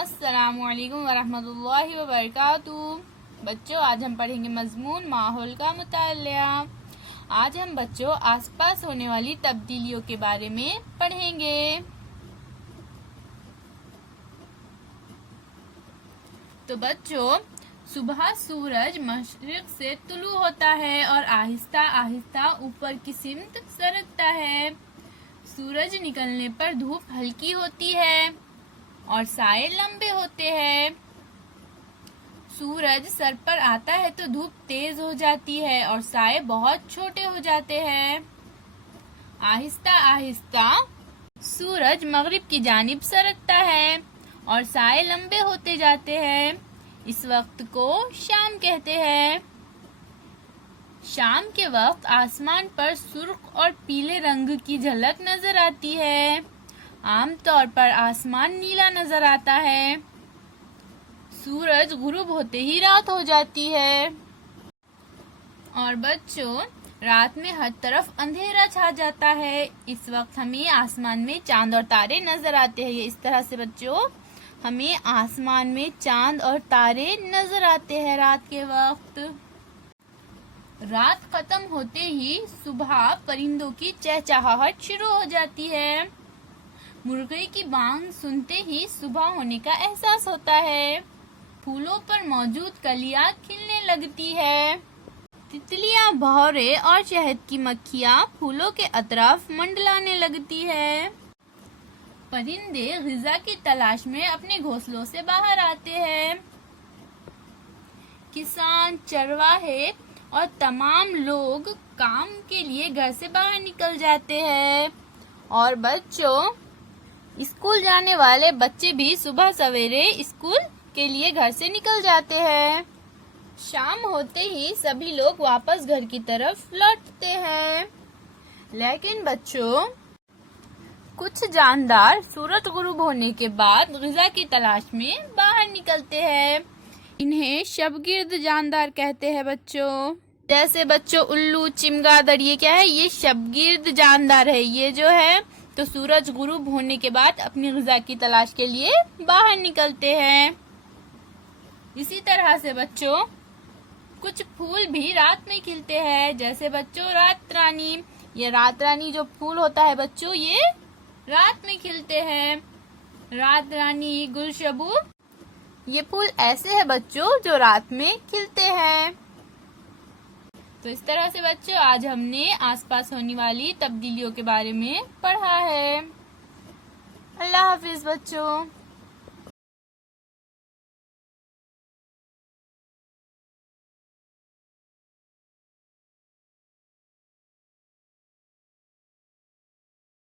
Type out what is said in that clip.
السلام علیکم ورحمۃ اللہ وبرکاتہ۔ بچوں، آج ہم پڑھیں گے مضمون ماحول کا مطالعہ۔ آج ہم بچوں آس پاس ہونے والی تبدیلیوں کے بارے میں پڑھیں گے۔ تو بچوں، صبح سورج مشرق سے طلوع ہوتا ہے اور آہستہ آہستہ اوپر کی سمت سرکتا ہے۔ سورج نکلنے پر دھوپ ہلکی ہوتی ہے اور سائے لمبے ہوتے ہیں۔ سورج سر پر آتا ہے تو دھوپ تیز ہو جاتی ہے اور سائے بہت چھوٹے ہو جاتے ہیں۔ آہستہ آہستہ سورج مغرب کی جانب سرکتا ہے اور سائے لمبے ہوتے جاتے ہیں۔ اس وقت کو شام کہتے ہیں۔ شام کے وقت آسمان پر سرخ اور پیلے رنگ کی جھلک نظر آتی ہے۔ عام طور پر آسمان نیلا نظر آتا ہے۔ سورج غروب ہوتے ہی رات ہو جاتی ہے۔ اور بچوں، رات میں ہر طرف اندھیرا چھا جاتا ہے۔ اس وقت ہمیں آسمان میں چاند اور تارے نظر آتے ہیں۔ اس طرح سے بچوں، ہمیں آسمان میں چاند اور تارے نظر آتے ہیں رات کے وقت۔ رات ختم ہوتے ہی صبح پرندوں کی چہچہاہٹ شروع ہو جاتی ہے۔ مرغے کی بانگ سنتے ہی صبح ہونے کا احساس ہوتا ہے۔ پھولوں پر موجود کلیاں کھلنے لگتی ہے۔ تتلیاں، بھنورے اور شہد کی مکھیاں پھولوں کے اطراف منڈلانے لگتی ہے۔ پرندے غذا کی تلاش میں اپنے گھونسلوں سے باہر آتے ہیں۔ کسان، چرواہے اور تمام لوگ کام کے لیے گھر سے باہر نکل جاتے ہیں۔ اور بچوں، اسکول جانے والے بچے بھی صبح سویرے اسکول کے لیے گھر سے نکل جاتے ہیں۔ شام ہوتے ہی سبھی لوگ واپس گھر کی طرف لوٹتے ہیں۔ لیکن بچوں، کچھ جاندار سورج غروب ہونے کے بعد غذا کی تلاش میں باہر نکلتے ہیں۔ انہیں شبگرد جاندار کہتے ہیں بچوں۔ جیسے بچوں الو، چمگادڑ، یہ کیا ہے؟ یہ شبگرد جاندار ہے۔ یہ جو ہے تو سورج غروب ہونے کے بعد اپنی غذا کی تلاش کے لیے باہر نکلتے ہیں۔ اسی طرح سے بچوں، کچھ پھول بھی رات میں کھلتے ہیں، جیسے بچوں رات رانی۔ یہ رات رانی جو پھول ہوتا ہے بچوں، یہ رات میں کھلتے ہیں۔ رات رانی، گلشبو، یہ پھول ایسے ہیں بچوں جو رات میں کھلتے ہیں۔ تو اس طرح سے بچوں، آج ہم نے آس پاس ہونے والی تبدیلیوں کے بارے میں پڑھا ہے۔ اللہ حافظ بچوں۔